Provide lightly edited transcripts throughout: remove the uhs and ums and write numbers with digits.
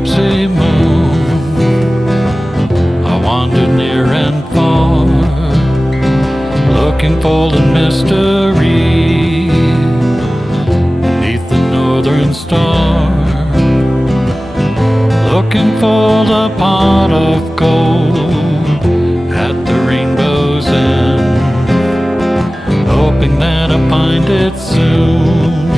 gypsy moon, I wandered near and far, looking for the mystery beneath the northern star, looking for the pot of gold at the rainbow's end, hoping that I find it soon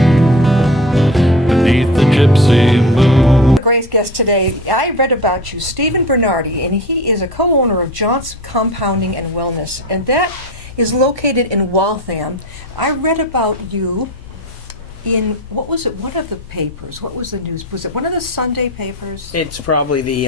beneath the gypsy moon. Great guest today. I read about you, Stephen Bernardi, and he is a co-owner of Johnson Compounding and Wellness, and that is located in Waltham. I read about you in, what was it, one of the papers? What was the news? Was it one of the Sunday papers? It's probably the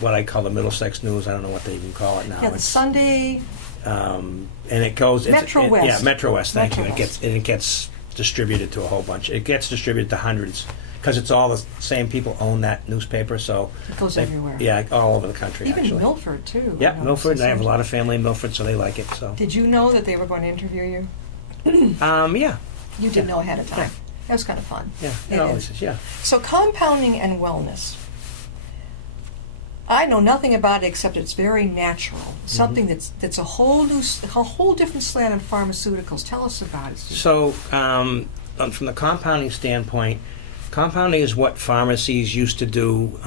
what I call the Middlesex News. I don't know what they even call it now. Yeah, the it's, Sunday. And it goes Metro West. Yeah, Metro West. Thank Metro you. West. It gets distributed to a whole bunch. It gets distributed to hundreds because it's all the same people own that newspaper. So It goes everywhere. Yeah, all over the country. Even actually. Milford, too. Yeah, I know Milford. this And I have a is- lot of family in Milford, so they like it. So. Did you know that they were going to interview you? Yeah. You did know ahead of time. Yeah. That was kind of fun. Yeah. It It always is. is. Yeah. So compounding and wellness. I know nothing about it except it's very natural. Something that's a whole different slant on pharmaceuticals. Tell us about it, Steve. So, from the compounding standpoint, compounding is what pharmacies used to do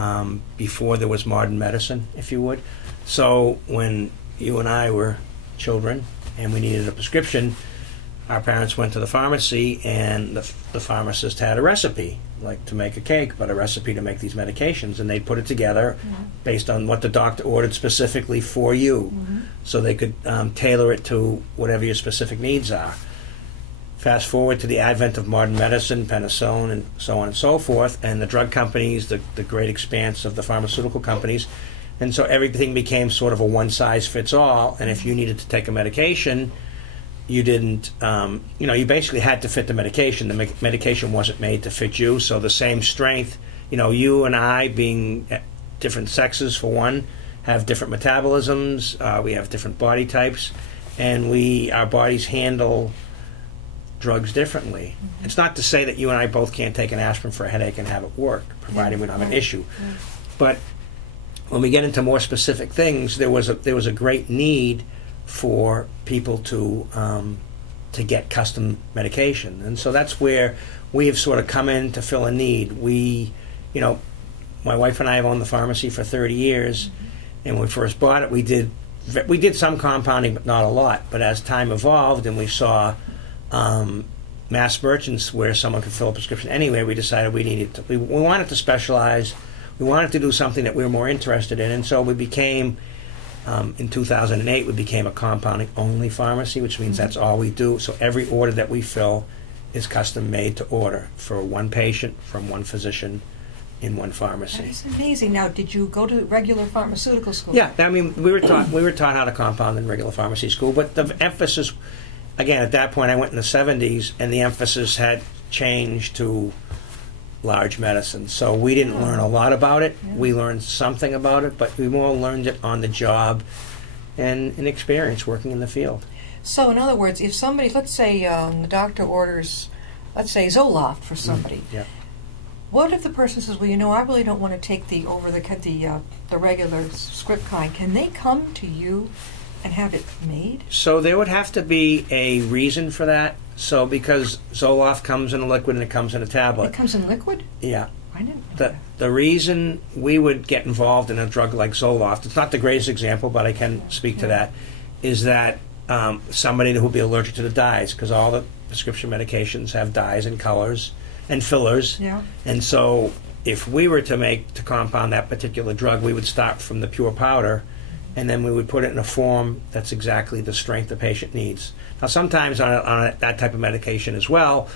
before there was modern medicine, if you would. So, when you and I were children and we needed a prescription, our parents went to the pharmacy and the pharmacist had a recipe, like to make a cake, but a recipe to make these medications, and they'd put it together based on what the doctor ordered specifically for you, so they could tailor it to whatever your specific needs are. Fast forward to the advent of modern medicine, penicillin, and so on and so forth, and the drug companies, the great expanse of the pharmaceutical companies, and so everything became sort of a one-size-fits-all, and if you needed to take a medication, you didn't, you basically had to fit the medication. The medication wasn't made to fit you, so the same strength, you and I being different sexes for one, have different metabolisms, we have different body types, and our bodies handle drugs differently. It's not to say that you and I both can't take an aspirin for a headache and have it work, provided we don't have an issue. But when we get into more specific things, there was a great need for people to get custom medication, and so that's where we have sort of come in to fill a need. We, my wife and I have owned the pharmacy for 30 years, and when we first bought it, we did some compounding, but not a lot. But as time evolved and we saw mass merchants where someone could fill a prescription anyway, we decided we wanted to specialize. We wanted to do something that we were more interested in, and so we became. In 2008, we became a compounding-only pharmacy, which means that's all we do. So every order that we fill is custom-made to order for one patient from one physician in one pharmacy. That is amazing. Now, did you go to regular pharmaceutical school? Yeah, I mean, we were taught how to compound in regular pharmacy school, but the emphasis, again, at that point, I went in the 70s, and the emphasis had changed to large medicine. So we didn't learn a lot about it. Yeah. We learned something about it, but we more learned it on the job and in experience working in the field. So in other words, if somebody, let's say the doctor orders, let's say Zoloft for somebody, what if the person says, well, I really don't want to take the regular script kind. Can they come to you and have it made? So there would have to be a reason for that. So because Zoloft comes in a liquid and it comes in a tablet. It comes in liquid? Yeah. I didn't know that. The reason we would get involved in a drug like Zoloft, it's not the greatest example, but I can speak to that, is that somebody who would be allergic to the dyes, because all the prescription medications have dyes and colors and fillers. Yeah. And so if we were to compound that particular drug, we would start from the pure powder, and then we would put it in a form that's exactly the strength the patient needs. Now, sometimes on that type of medication as well,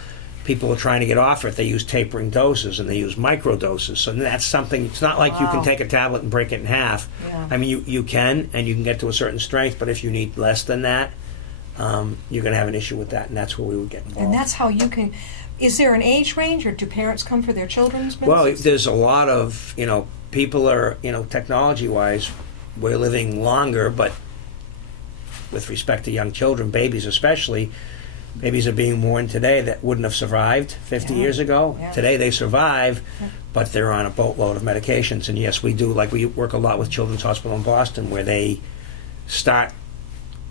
people are trying to get off it. They use tapering doses and they use micro doses. So that's something, it's not like you can take a tablet and break it in half. Yeah. I mean, you can, and you can get to a certain strength, but if you need less than that, you're going to have an issue with that, and that's where we would get involved. And that's how you can. Is there an age range, or do parents come for their children's medicines? Well, there's a lot of, people are, technology-wise, we're living longer, but with respect to young children, babies especially, babies are being born today that wouldn't have survived 50 Yeah. years ago. Yeah. Today they survive, Yeah. but they're on a boatload of medications. And yes, we do, like we work a lot with Children's Hospital in Boston, where they start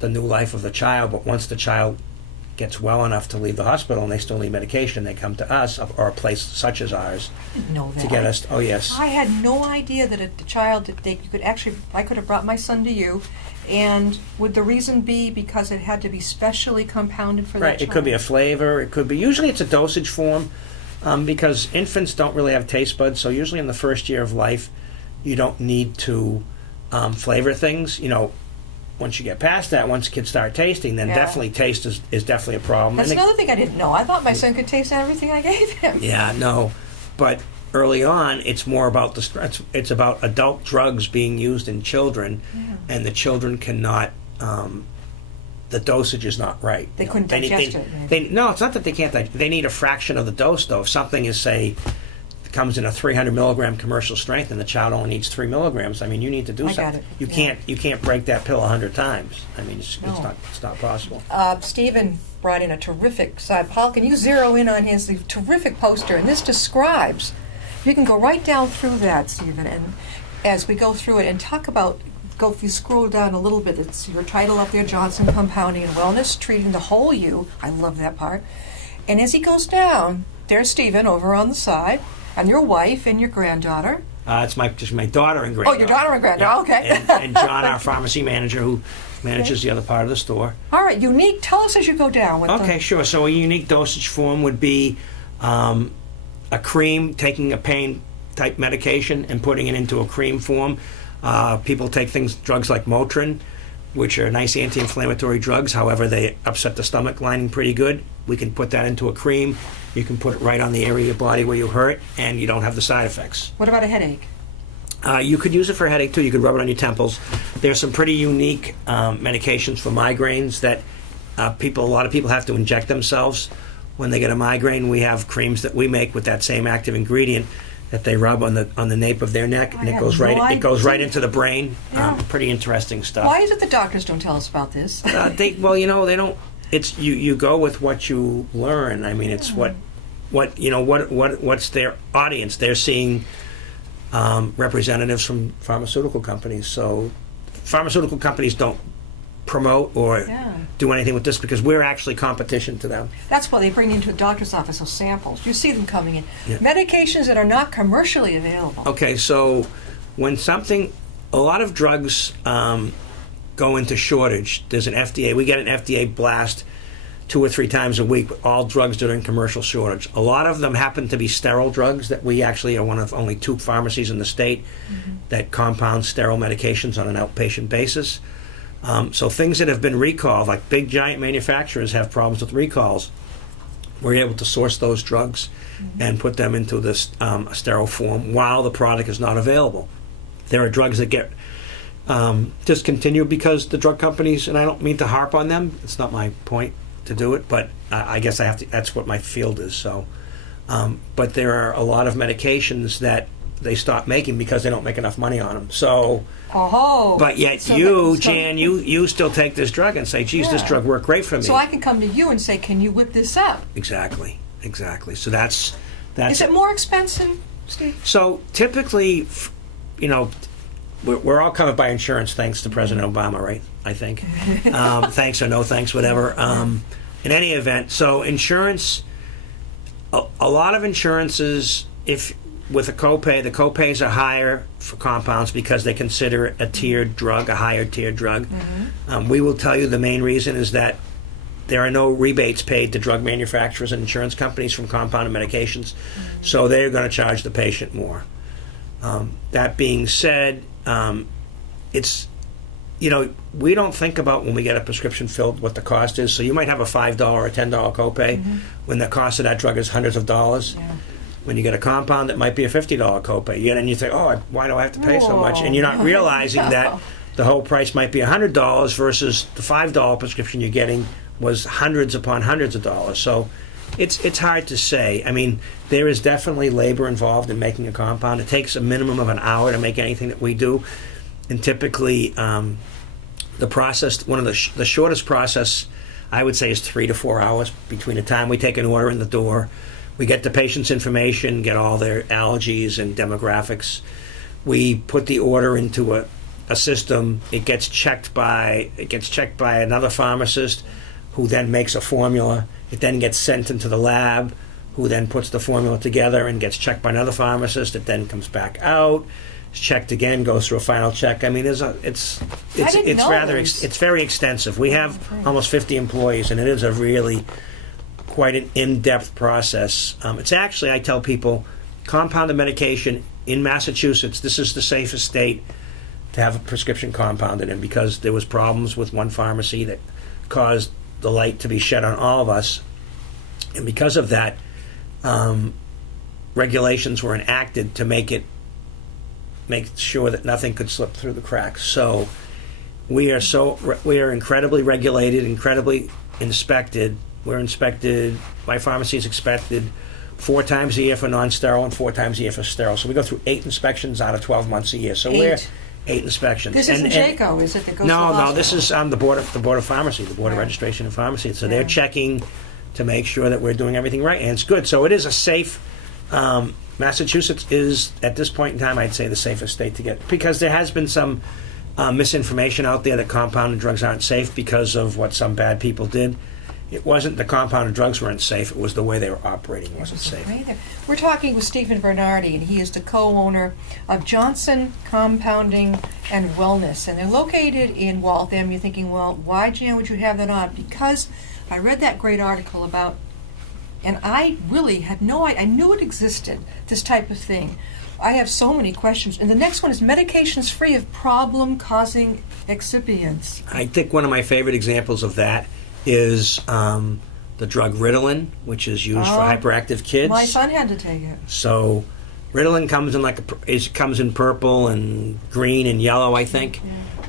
the new life of the child, but once the child gets well enough to leave the hospital and they still need medication, they come to us, or a place such as ours, I didn't know that. to get us. Oh yes. I had no idea that the child that you could actually. I could have brought my son to you, and would the reason be because it had to be specially compounded for that Right. child? It could be a flavor. It could be. Usually, it's a dosage form, because infants don't really have taste buds. So usually, in the first year of life, you don't need to flavor things. Once you get past that, once kids start tasting, then Yeah. definitely taste is definitely a problem. That's And another thing I didn't know. I thought my son could taste everything I gave him. Yeah, no, but early on, it's more about it's about adult drugs being used in children, and the children cannot. The dosage is not right. They couldn't digest it, maybe. No, it's not that they can't digest. They need a fraction of the dose, though. If something is, say, comes in a 300 milligram commercial strength, and the child only needs 3 milligrams, I mean, you need to do I got something. it. You Yeah. can't break that pill 100 times. I mean, No. it's not possible. Stephen brought in a terrific side. Paul, can you zero in on his terrific poster? And this describes, you can go right down through that, Stephen, and as we go through it and talk about, if you scroll down a little bit, it's your title up there, Johnson Compounding and Wellness, treating the whole you. I love that part. And as he goes down, there's Stephen over on the side, and your wife and your granddaughter. It's just my daughter and granddaughter. Oh, your daughter and granddaughter, okay. And John, our pharmacy manager, who manages the other part of the store. All right, unique. Tell us as you go down. Okay, sure. So a unique dosage form would be a cream, taking a pain-type medication and putting it into a cream form. People take drugs like Motrin, which are nice anti-inflammatory drugs. However, they upset the stomach lining pretty good. We can put that into a cream. You can put it right on the area of your body where you hurt, and you don't have the side effects. What about a headache? You could use it for a headache, too. You could rub it on your temples. There's some pretty unique medications for migraines that a lot of people have to inject themselves when they get a migraine. We have creams that we make with that same active ingredient that they rub on the nape of their neck, and it goes right into the brain. Yeah. Pretty interesting stuff. Why is it the doctors don't tell us about this? They don't. It's you go with what you learn. I mean, it's what's their audience. They're seeing representatives from pharmaceutical companies. So pharmaceutical companies don't promote or do anything with this because we're actually competition to them. That's why they bring you into a doctor's office those samples. You see them coming in. Yeah. Medications that are not commercially available. Okay, so when a lot of drugs go into shortage, there's an FDA, we get an FDA blast 2 or 3 times a week with all drugs that are in commercial shortage. A lot of them happen to be sterile drugs that we actually are one of only 2 pharmacies in the state that compound sterile medications on an outpatient basis. So things that have been recalled, like big giant manufacturers have problems with recalls. We're able to source those drugs and put them into this sterile form while the product is not available. There are drugs that get discontinued because the drug companies, and I don't mean to harp on them, it's not my point to do it, but I guess I have to, that's what my field is. So, but there are a lot of medications that they stop making because they don't make enough money on them. So, but yet Jan, you still take this drug and say, geez, this drug worked great for me. So I can come to you and say, can you whip this up? Exactly. So that's Is it more expensive, Steve? So typically, we're all covered by insurance thanks to President Obama, right? I think. Thanks or no thanks, whatever. In any event, so insurance, a lot of insurances, with a copay, the copays are higher for compounds because they consider it a tiered drug, a higher tiered drug. We will tell you the main reason is that there are no rebates paid to drug manufacturers and insurance companies from compounded medications, so they're going to charge the patient more. That being said, it's, we don't think about when we get a prescription filled what the cost is. So you might have a $5 or $10 copay when the cost of that drug is hundreds of dollars. Yeah. When you get a compound, it might be a $50 copay. And you think, why do I have to pay so much? And you're not realizing that the whole price might be $100 versus the $5 prescription you're getting was hundreds upon hundreds of dollars. So it's hard to say. I mean, there is definitely labor involved in making a compound. It takes a minimum of an hour to make anything that we do. And typically, the process, one of the shortest process I would say is 3 to 4 hours between the time we take an order in the door. We get the patient's information, get all their allergies and demographics. We put the order into a system. It gets checked by another pharmacist, who then makes a formula. It then gets sent into the lab, who then puts the formula together and gets checked by another pharmacist. It then comes back out, is checked again, goes through a final check. I mean, it's very extensive. We have almost 50 employees, and it is a really quite an in-depth process. It's actually, I tell people, compounded medication in Massachusetts, this is the safest state to have a prescription compounded in, because there was problems with one pharmacy that caused the light to be shed on all of us. And because of that, regulations were enacted to make sure that nothing could slip through the cracks. So we are incredibly regulated, incredibly inspected. We're inspected, my pharmacy is inspected 4 times a year for non-sterile and 4 times a year for sterile. So we go through 8 inspections out of 12 months a year. So we're 8 inspections. This isn't JACO, is it? That goes to the no, hospital? this is the board of pharmacy, the board of registration of pharmacy. So they're checking to make sure that we're doing everything right, and it's good. So it is a safe. Massachusetts is, at this point in time, I'd say the safest state to get, because there has been some misinformation out there that compounded drugs aren't safe because of what some bad people did. It wasn't the compounded drugs weren't safe, it was the way they were operating wasn't safe. We're talking with Stephen Bernardi, and he is the co-owner of Johnson Compounding and Wellness. And they're located in Waltham. You're thinking, well, why, Jan, would you have that on? Because I read that great article about, and I really had no idea, I knew it existed, this type of thing. I have so many questions. And the next one is medications free of problem-causing excipients. I think one of my favorite examples of that is the drug Ritalin, which is used for hyperactive kids. My son had to take it. So Ritalin comes in comes in purple and green and yellow, I think.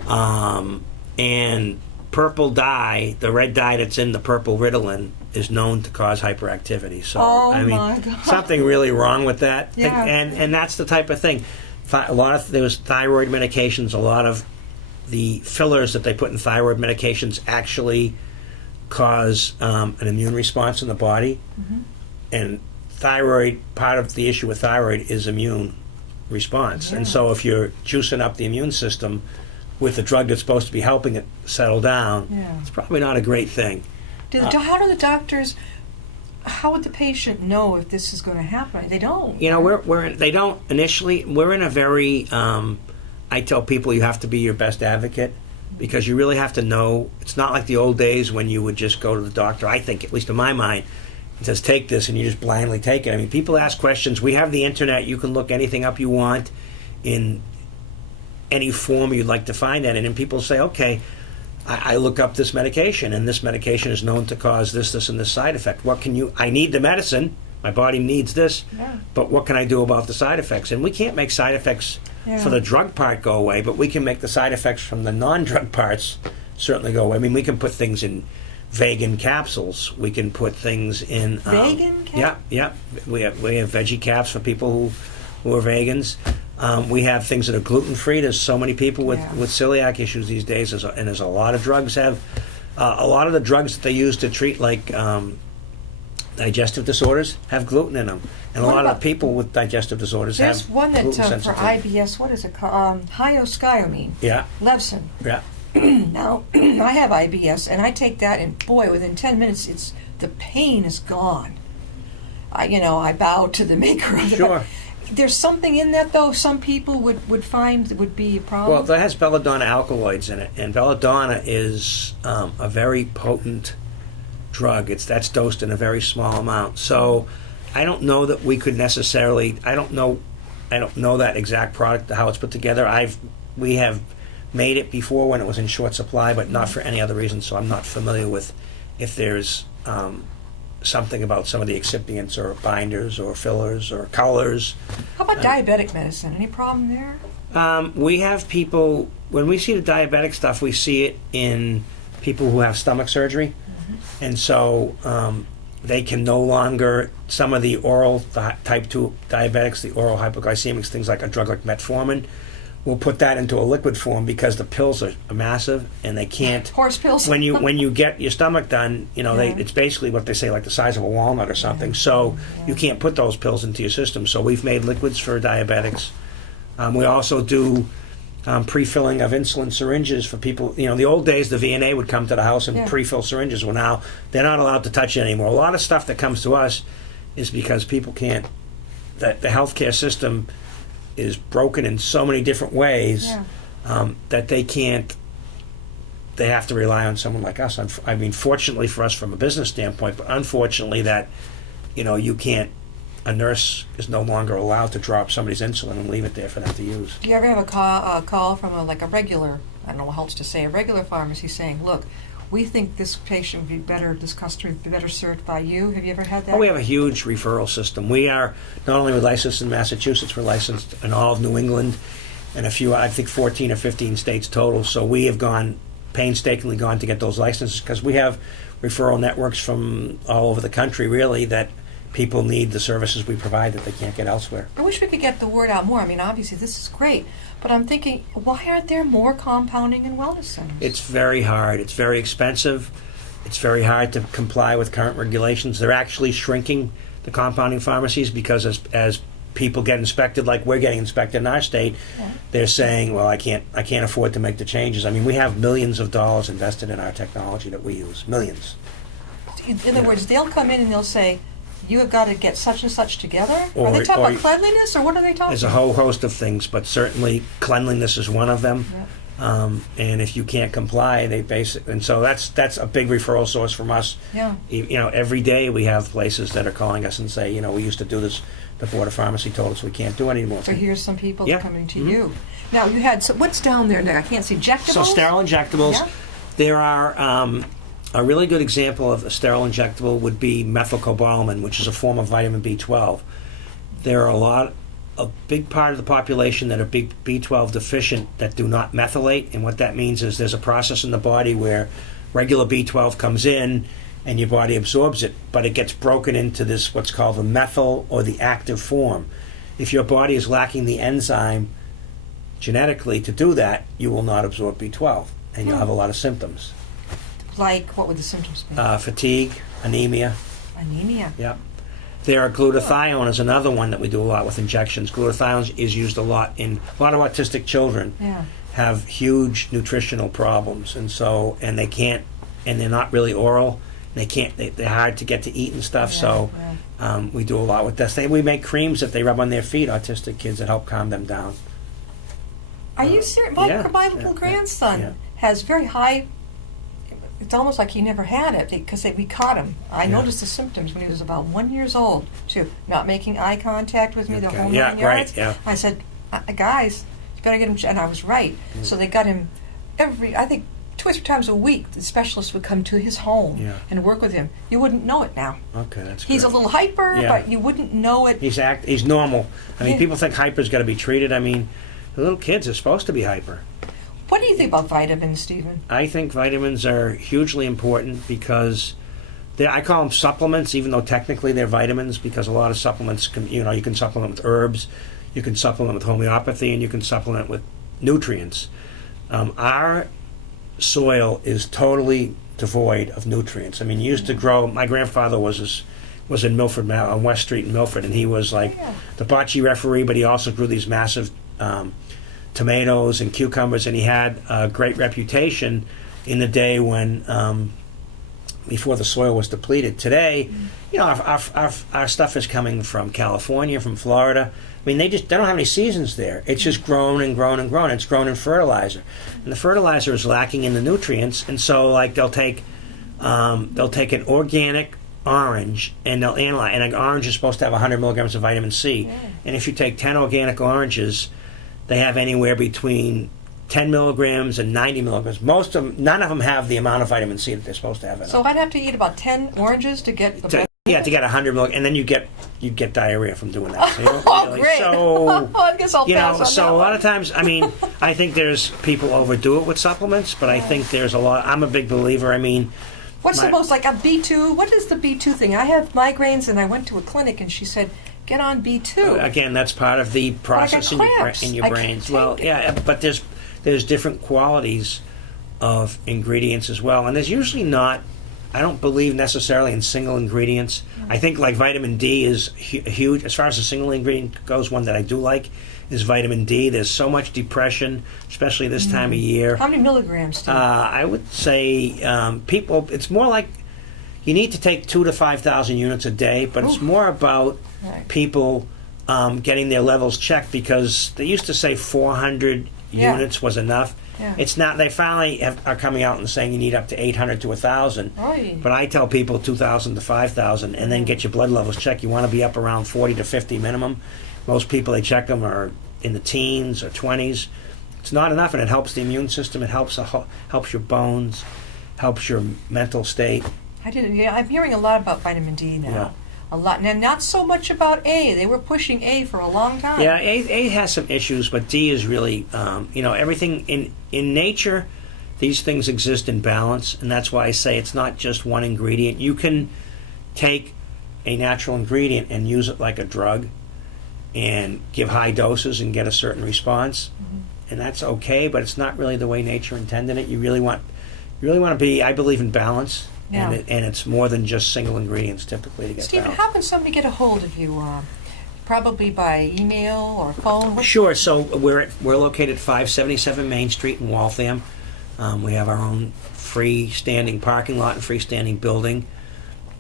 Yeah. And purple dye, the red dye that's in the purple Ritalin, is known to cause hyperactivity. So my God. Something really wrong with that. Yeah. And that's the type of thing. There was thyroid medications. A lot of the fillers that they put in thyroid medications actually cause an immune response in the body. Mm-hmm. And part of the issue with thyroid is immune response. Yeah. And so if you're juicing up the immune system with a drug that's supposed to be helping it settle down, it's probably not a great thing. How would the patient know if this is going to happen? They don't. You know, they don't initially. We're in a very, I tell people you have to be your best advocate, because you really have to know. It's not like the old days when you would just go to the doctor, I think, at least in my mind, and says, take this, and you just blindly take it. I mean, people ask questions. We have the internet. You can look anything up you want in any form you'd like to find it in, and people say, okay, I look up this medication, and this medication is known to cause this, and this side effect. I need the medicine. My body needs this, but what can I do about the side effects? And we can't make side effects for the drug part go away, but we can make the side effects from the non-drug parts certainly go away. I mean, we can put things in vegan capsules. We can put things in... vegan capsules? Yeah. We have veggie caps for people who are vegans. We have things that are gluten-free. There's so many people with celiac issues these days, and there's a lot of drugs have... a lot of the drugs that they use to treat, like... digestive disorders have gluten in them, and a lot of people with digestive disorders have gluten sensitivity. There's one that for IBS, what is it called? Hyoscyamine. Yeah. Levsin. Yeah. Now, I have IBS, and I take that, and boy, within 10 minutes, the pain is gone. I bow to the maker of it. Sure. There's something in that, though, some people would find would be a problem. Well, that has belladonna alkaloids in it, and belladonna is a very potent drug. That's dosed in a very small amount. So I don't know that we could necessarily. I don't know that exact product, how it's put together. We have made it before when it was in short supply, but not for any other reason. So I'm not familiar with if there's something about some of the excipients or binders or fillers or colors. How about diabetic medicine? Any problem there? We have people, when we see the diabetic stuff, we see it in people who have stomach surgery. And so they can no longer, some of the oral type 2 diabetics, the oral hypoglycemics, things like a drug like metformin, we'll put that into a liquid form because the pills are massive and they can't. Horse pills. when you get your stomach done, it's basically what they say, like the size of a walnut or something. So you can't put those pills into your system. So we've made liquids for diabetics. We also do pre-filling of insulin syringes for people. The old days, the VNA would come to the house and pre-fill syringes. Well, now they're not allowed to touch it anymore. A lot of stuff that comes to us is because people can't. That the healthcare system is broken in so many different ways that they can't. They have to rely on someone like us. I mean, fortunately for us from a business standpoint, but unfortunately that you can't. A nurse is no longer allowed to drop somebody's insulin and leave it there for them to use. Do you ever have a call from a regular, I don't know how else to say, a regular pharmacy saying, look, we think this patient would be better, this customer would be better served by you? Have you ever had that? Well, we have a huge referral system. We are not only licensed in Massachusetts, we're licensed in all of New England and a few, I think 14 or 15 states total. So we have painstakingly gone to get those licenses because we have referral networks from all over the country, really, that people need the services we provide that they can't get elsewhere. I wish we could get the word out more. I mean, obviously this is great, but I'm thinking, why aren't there more compounding and wellness centers? It's very hard. It's very expensive. It's very hard to comply with current regulations. They're actually shrinking the compounding pharmacies because as people get inspected, like we're getting inspected in our state, they're saying, well, I can't afford to make the changes. I mean, we have millions of dollars invested in our technology that we use. Millions. In other words, they'll come in and they'll say, you have got to get such and such together? Are they talking about cleanliness, or what are they talking about? There's a whole host of things, but certainly cleanliness is one of them. Yeah. And if you can't comply, and so that's a big referral source from us. Yeah. Every day we have places that are calling us and say, we used to do this. The Board of Pharmacy told us we can't do it anymore. So here's some people coming to you. Now you had what's down there now? I can't see injectables. So sterile injectables. Yeah. There are. A really good example of a sterile injectable would be methylcobalamin, which is a form of vitamin B12. There are a big part of the population that are B12 deficient that do not methylate, and what that means is there's a process in the body where regular B12 comes in and your body absorbs it, but it gets broken into this what's called the methyl or the active form. If your body is lacking the enzyme genetically to do that, you will not absorb B12, and you'll have a lot of symptoms. Like, what would the symptoms be? Fatigue, anemia. Anemia? Yep. There are glutathione is another one that we do a lot with injections. Glutathione is used a lot of autistic children have huge nutritional problems, and they're not really oral. They're hard to get to eat and stuff, we do a lot with this. We make creams that they rub on their feet, autistic kids, that help calm them down. Are you serious? My little grandson has very high. It's almost like he never had it because we caught him. I noticed the symptoms when he was about 1 year old, too. Not making eye contact with me the whole 9 yards. Right, yeah. I said, guys, you better get him. And I was right. So they got him I think 2 or 3 times a week. The specialist would come to his home and work with him. You wouldn't know it now. Okay, that's He's a little hyper, but you wouldn't know it. He's normal. I mean, people think hyper's got to be treated. I mean, the little kids are supposed to be hyper. What do you think about vitamins, Stephen? I think vitamins are hugely important because I call them supplements, even though technically they're vitamins, because a lot of supplements you can supplement with herbs, you can supplement with homeopathy, and you can supplement with nutrients. Our soil is totally devoid of nutrients. I mean, you used to grow. My grandfather was in Milford, on West Street in Milford, and he was like the bocce referee, but he also grew these massive tomatoes and cucumbers, and he had a great reputation in the day when before the soil was depleted. Today, our stuff is coming from California, from Florida. I mean, they don't have any seasons there. It's just grown and grown and grown. It's grown in fertilizer, and the fertilizer is lacking in the nutrients. And so, like, they'll take an organic orange and they'll analyze. And an orange is supposed to have 100 milligrams of vitamin C. Yeah. And if you take 10 organic oranges, they have anywhere between 10 milligrams and 90 milligrams. None of them have the amount of vitamin C that they're supposed to have in them. So I'd have to eat about 10 oranges to get the to get 100 milligrams, and then you get diarrhea from doing that. So great! So I guess I'll pass on so that a lot of times, I mean, I think there's people overdo it with supplements, but I think there's a lot. I'm a big believer. I mean, what's the most, like a B2? What is the B2 thing? I have migraines, and I went to a clinic, and she said, get on B2. Again, that's part of the process cramps. in your I brains. can't Well, take yeah, but there's different qualities of ingredients as well, and there's usually not. I don't believe necessarily in single ingredients. I think like vitamin D is huge as far as a single ingredient goes. One that I do like is vitamin D. There's so much depression, especially this time of year. How many milligrams, Steve? I would say people. It's more like you need to take 2,000 to 5,000 units a day, but it's more about people getting their levels checked, because they used to say 400 units was enough. Yeah. It's not. They finally are coming out and saying you need up to 800 to 1,000. Oy. But I tell people 2,000 to 5,000, and then get your blood levels checked. You want to be up around 40 to 50 minimum. Most people, they check them, are in the teens or 20s. It's not enough, and it helps the immune system. It helps your bones, helps your mental state. I'm hearing a lot about vitamin D now. Yeah. A lot. Now, not so much about A. They were pushing A for a long time. Yeah, A has some issues, but D is really, everything in nature. These things exist in balance, and that's why I say it's not just one ingredient. You can take a natural ingredient and use it like a drug, and give high doses and get a certain response, and that's okay. But it's not really the way nature intended it. You really want to be. I believe in balance. Yeah. And it's more than just single ingredients typically to get Stephen, balance. how can somebody get a hold of you? Probably by email or phone? Sure. So we're located at 577 Main Street in Waltham. We have our own freestanding parking lot and freestanding building.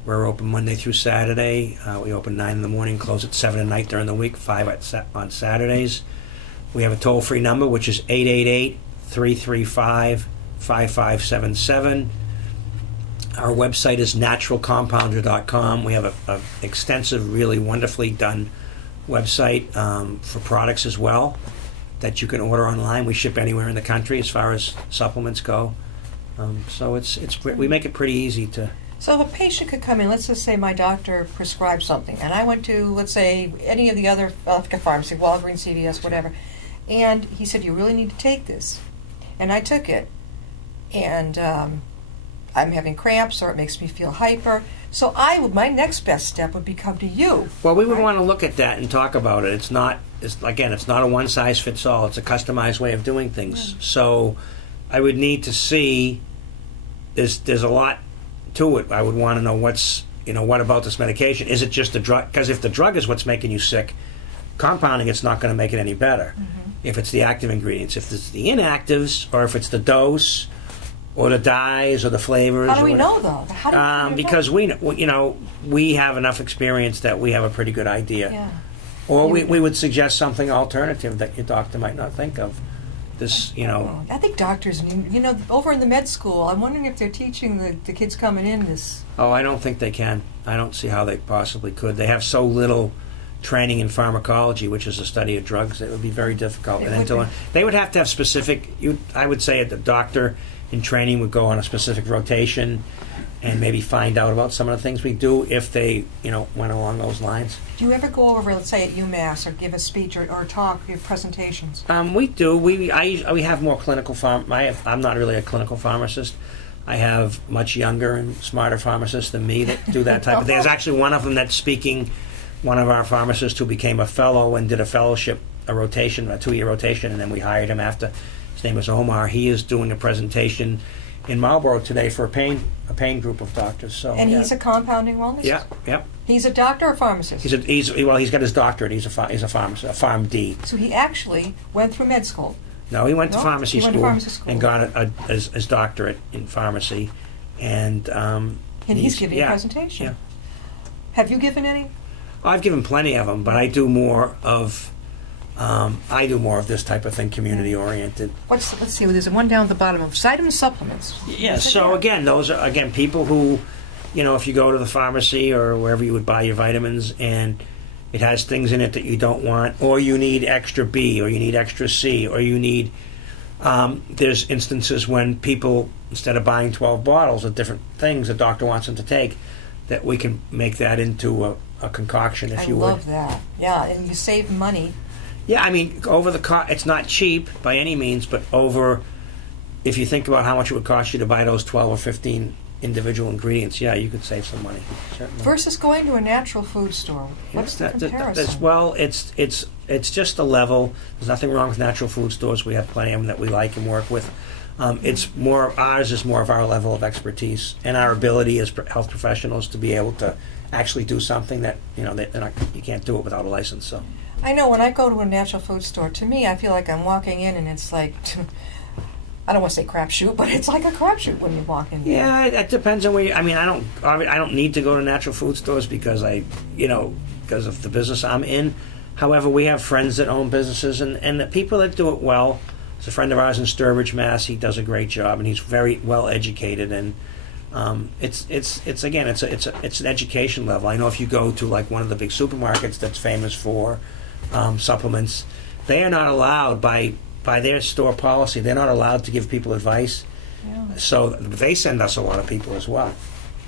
We're open Monday through Saturday. We open 9 in the morning, close at 7 at night during the week, 5 on Saturdays. We have a toll-free number, which is 888-335-5577. Our website is naturalcompounder.com. We have an extensive, really wonderfully done website for products as well that you can order online. We ship anywhere in the country as far as supplements go. So we make it pretty easy to. So if a patient could come in, let's just say my doctor prescribed something, and I went to, let's say, any of the other pharmacy, Walgreens, CVS, whatever, and he said, you really need to take this. And I took it, and I'm having cramps, or it makes me feel hyper. So my next best step would be come to you. Well, we would want to look at that and talk about it. It's not a one-size-fits-all. It's a customized way of doing things. So I would need to see, there's a lot to it. I would want to know what about this medication? Is it just the drug? Because if the drug is what's making you sick, compounding it's not going to make it any better. If it's the active ingredients. If it's the inactives, or if it's the dose, or the dyes, or the flavors. How do we know, though? How do we because we have enough experience that we have a pretty good idea. Yeah. Or we would suggest something alternative that your doctor might not think of. I think doctors, over in the med school, I'm wondering if they're teaching the kids coming in this. Oh, I don't think they can. I don't see how they possibly could. They have so little training in pharmacology, which is the study of drugs. It would be very difficult. They would have to have specific. I would say the doctor in training would go on a specific rotation and maybe find out about some of the things we do if they, went along those lines. Do you ever go over, let's say, at UMass, or give a speech or talk, give presentations? We do. We have more clinical I'm not really a clinical pharmacist. I have much younger and smarter pharmacists than me that do that type of thing. There's actually one of them that's speaking, one of our pharmacists who became a fellow and did a fellowship, a 2-year rotation, and then we hired him after. His name is Omar. He is doing a presentation in Marlborough today for a pain group of doctors. So he's a compounding wellness. Yeah, yep. He's a doctor or pharmacist. He's got his doctorate. He's a pharmacist, a PharmD. So he actually went through med school. No, he went to pharmacy school and got his doctorate in pharmacy, and he's giving a presentation. Yeah. Have you given any? I've given plenty of them, but I do more of this type of thing, community oriented. Let's see. There's one down at the bottom of vitamin supplements. Yeah. So again, those are people who, if you go to the pharmacy or wherever you would buy your vitamins and it has things in it that you don't want, or you need extra B, or you need extra C, or you need. There's instances when people, instead of buying 12 bottles of different things a doctor wants them to take, that we can make that into a concoction, if you would. I love that. Yeah, and you save money. Yeah, over the it's not cheap by any means, but if you think about how much it would cost you to buy those 12 or 15 individual ingredients, yeah, you could save some money, certainly. Versus going to a natural food store. What's the comparison? Well, it's just a level. There's nothing wrong with natural food stores. We have plenty of them that we like and work with. It's more, ours is more of our level of expertise and our ability as health professionals to be able to actually do something that, you know, you can't do it without a license. So I know when I go to a natural food store, to me, I feel like I'm walking in and it's like, I don't want to say crapshoot, but it's like a crapshoot when you walk in there. yeah, it depends on where you, I mean, I don't need to go to natural food stores because because of the business I'm in. However, we have friends that own businesses and the people that do it well. There's a friend of ours in Sturbridge, Mass. He does a great job and he's very well educated and it's an education level. I know if you go to like one of the big supermarkets that's famous for supplements, they are not allowed by their store policy. They're not allowed to give people advice. Yeah. So they send us a lot of people as well.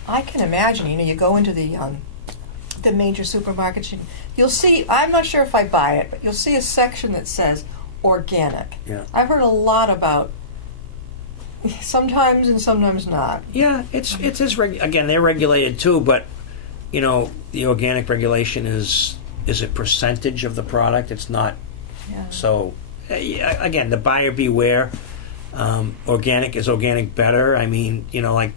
I can imagine. You go into the major supermarkets. You'll see. I'm not sure if I buy it, but you'll see a section that says organic. Yeah. I've heard a lot about. Sometimes and sometimes not. Yeah, again, they're regulated too, but the organic regulation is a percentage of the product. It's not. Yeah. So again, the buyer beware. Organic is organic better. I mean, like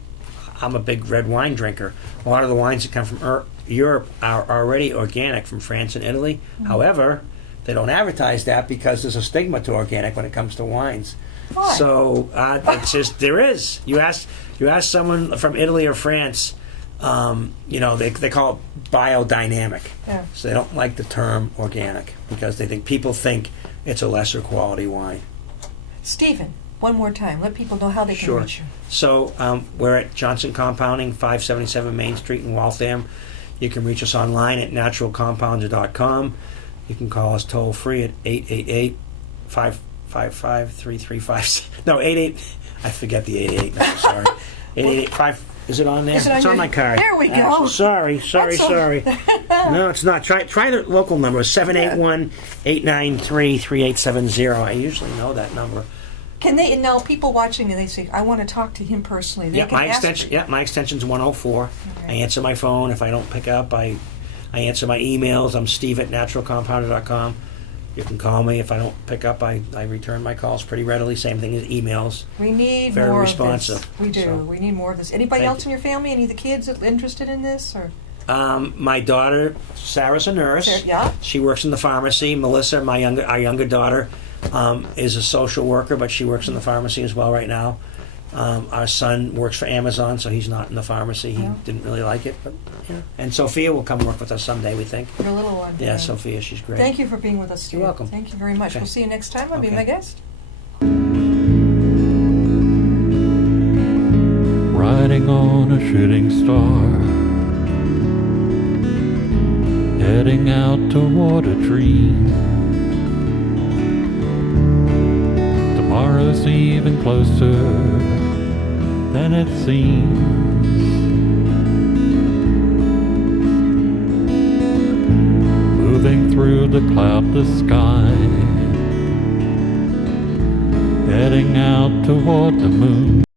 I'm a big red wine drinker. A lot of the wines that come from Europe are already organic from France and Italy. Mm-hmm. However, they don't advertise that because there's a stigma to organic when it comes to wines. Why? So it's just there is. You ask someone from Italy or France, they call it biodynamic. Yeah. So they don't like the term organic because people think it's a lesser quality wine. Stephen, one more time. Let people know how they can Sure. reach you. So we're at Johnson Compounding, 577 Main Street in Waltham. You can reach us online at naturalcompounder.com. You can call us toll free at 888-555-3356. No, 88. I forget the 88 number, sorry. 888-5. Is it on there? Is it on it's on my card. There we go. Sorry. No, it's not. Try the local number, 781-893-3870. I usually know that number. Can they, now people watching and they say, I want to talk to him personally. They can ask My extension's 104. Okay. I answer my phone. If I don't pick up, I answer my emails. I'm Steve at naturalcompounder.com. You can call me. If I don't pick up, I return my calls pretty readily. Same thing as emails. We need Very more responsive. of this. We do. So, we need more of this. Anybody thank else in your family? Any of the kids interested in this? Or my daughter, Sarah's a nurse. Yeah. She works in the pharmacy. Melissa, our younger daughter, is a social worker, but she works in the pharmacy as well right now. Our son works for Amazon, so he's not in the pharmacy. He didn't really like it, but yeah. And Sophia will come work with us someday, we think. Your little one. Yeah, Sophia, she's great. Thank you for being with us, Steve. You're welcome. Thank you very much. Okay. We'll see you next time. I'll be Okay. my guest. Riding on a shooting star, heading out toward a dream. Tomorrow's even closer than it seems. Moving through the cloudless sky, heading out toward the moon.